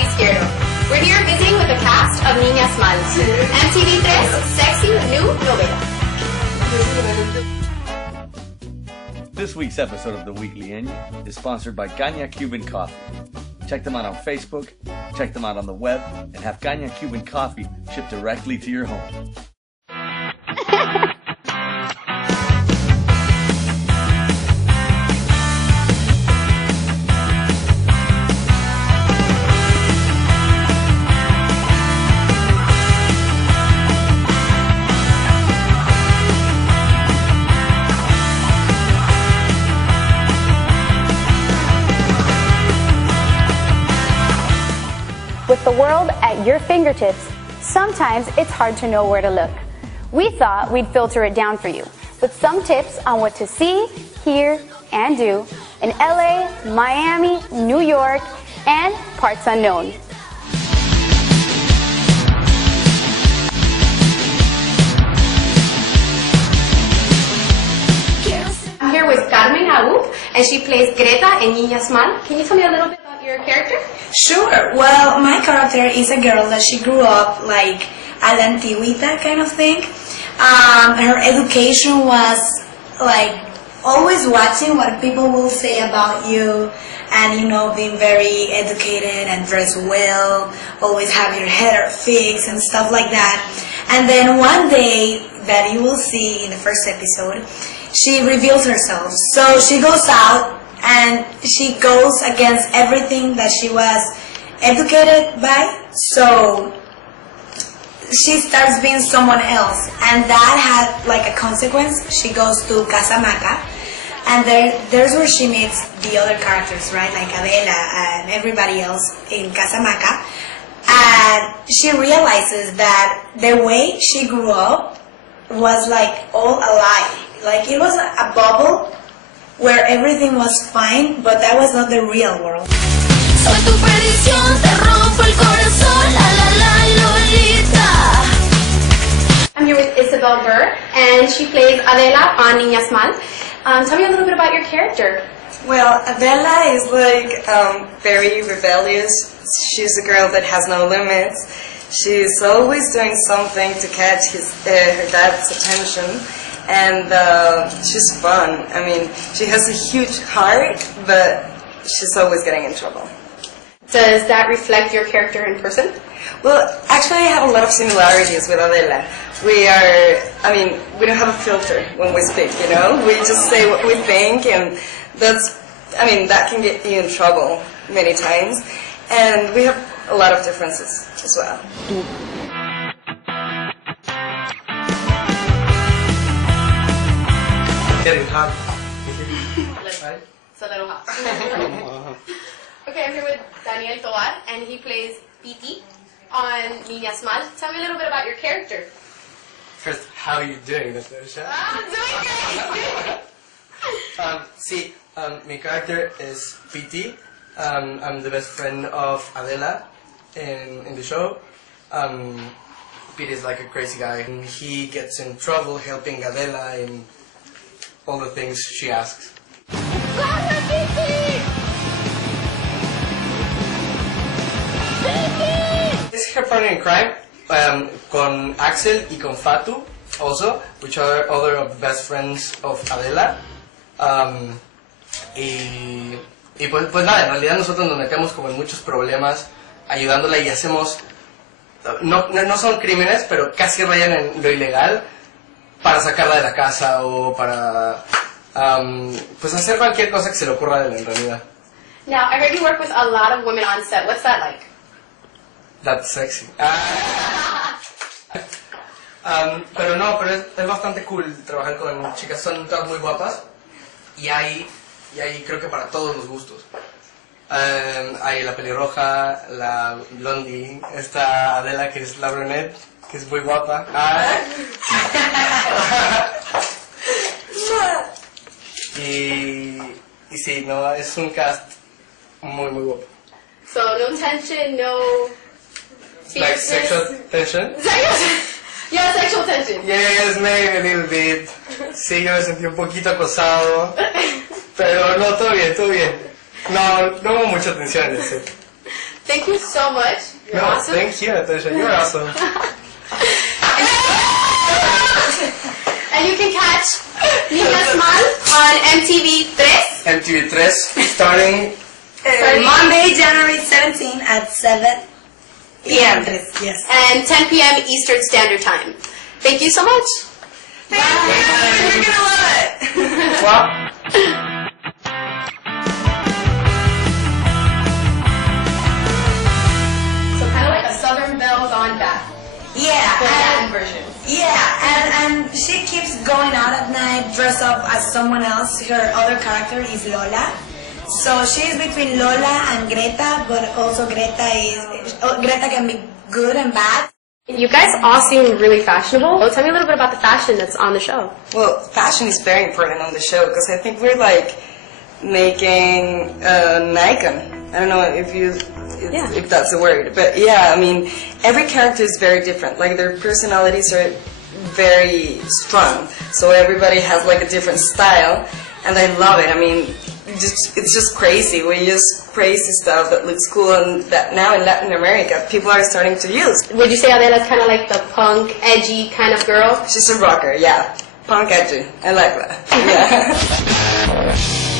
Izquierdo. We're here visiting with the cast of Niñas Mal, MTV Tre3s Sexy New Novela. This week's episode of the Weekly Enya is sponsored by Caña Cuban Coffee. Check them out on Facebook, check them out on the web, and have Caña Cuban Coffee shipped directly to your home. With the world at your fingertips, sometimes it's hard to know where to look. We thought we'd filter it down for you with some tips on what to see, hear, and do in LA, Miami, New York, and parts unknown. I'm here with Carmen Aub, and she plays Greta in Niñas Mal. Can you tell me a little bit about your character? Sure. Well, my character is a girl that she grew up like a la antigüita kind of thing. Her education was like always watching what people will say about you and, you know, being very educated and dressed well, always have your hair fixed and stuff like that. And then one day that you will see in the first episode, she reveals herself. So she goes out and she goes against everything that she was educated by, so she starts being someone else, and that had like a consequence. She goes to Casamaca, and there's where she meets the other characters, right, like Adela and everybody else in Casamaca, and she realizes that the way she grew up was like all a lie, like it was a bubble where everything was fine, but that was not the real world. Soy tu perdición, te rompo el corazón, la la la Lolita. I'm here with Isabel Burr, and she plays Adela on Niñas Mal. Tell me a little bit about your character. Well, Adela is like very rebellious. She's a girl that has no limits. She's always doing something to catch her dad's attention. And she's fun. I mean, she has a huge heart, but she's always getting in trouble. Does that reflect your character in person? Well, actually I have a lot of similarities with Adela. We don't have a filter when we speak, you know? We just say what we think, and that can get you in trouble many times. And we have a lot of differences as well. Getting hot. It's a little hot. Okay, I'm here with Daniel Tovar, and he plays Piti on Niñas Mal. Tell me a little bit about your character. First, how are you doing, Natasha? I'm doing great! Mi character is Piti. I'm the best friend of Adela in the show. Piti is like a crazy guy. And he gets in trouble helping Adela in all the things she asks. ¡Corre, Piti! It's her partner in crime, con Axel y con Fatu, also, which are other of the best friends of Adela. Pues nada, en realidad nosotros nos metemos como en muchos problemas ayudándola y hacemos, no son crímenes, pero casi rayan en lo ilegal para sacarla de la casa o para pues hacer cualquier cosa que se le ocurra de la en realidad. Now, I heard you work with a lot of women on set. What's that like? That's sexy. Pero es bastante cool trabajar con chicas, son todas muy guapas y hay creo que para todos los gustos. Hay la pelirroja, la blondie, esta Adela que es la brunette, que es muy guapa. Y sí, no, es un cast muy guapo. So, no tension, no Like sexual tension? Yeah, sexual tension. Yes, maybe a little bit. Sí, yo me sentí un poquito acosado. Pero no, todo bien, todo bien. No hubo mucha tensión en el set. Thank you so much. You're awesome. Thank you, Natasha. You're awesome. And you can catch Niñas Mal on MTV Tres. MTV Tre3s starting Monday, January 17 at 7 p.m. Yes. And 10 p.m. Eastern Standard Time. Thank you so much. Thank you. You're going to love it. Wow. So kind of like a Southern Belle gone back. Yeah. The Latin version. Yeah, and she keeps going out at night dressed up as someone else. Her other character is Lola. So she's between Lola and Greta, but also Greta can be good and bad. You guys all seem really fashionable. Well, tell me a little bit about the fashion that's on the show. Well, fashion is very important on the show because I think we're like making an icon. I don't know if that's a word, but yeah, I mean, every character is very different. Like their personalities are very strong, so everybody has like a different style, and I love it. I mean, it's just crazy. We use crazy stuff that looks cool, and that now in Latin America, people are starting to use. Would you say Adela's kind of like the punk, edgy kind of girl? She's a rocker, yeah. Punk edgy. I like that. Yeah.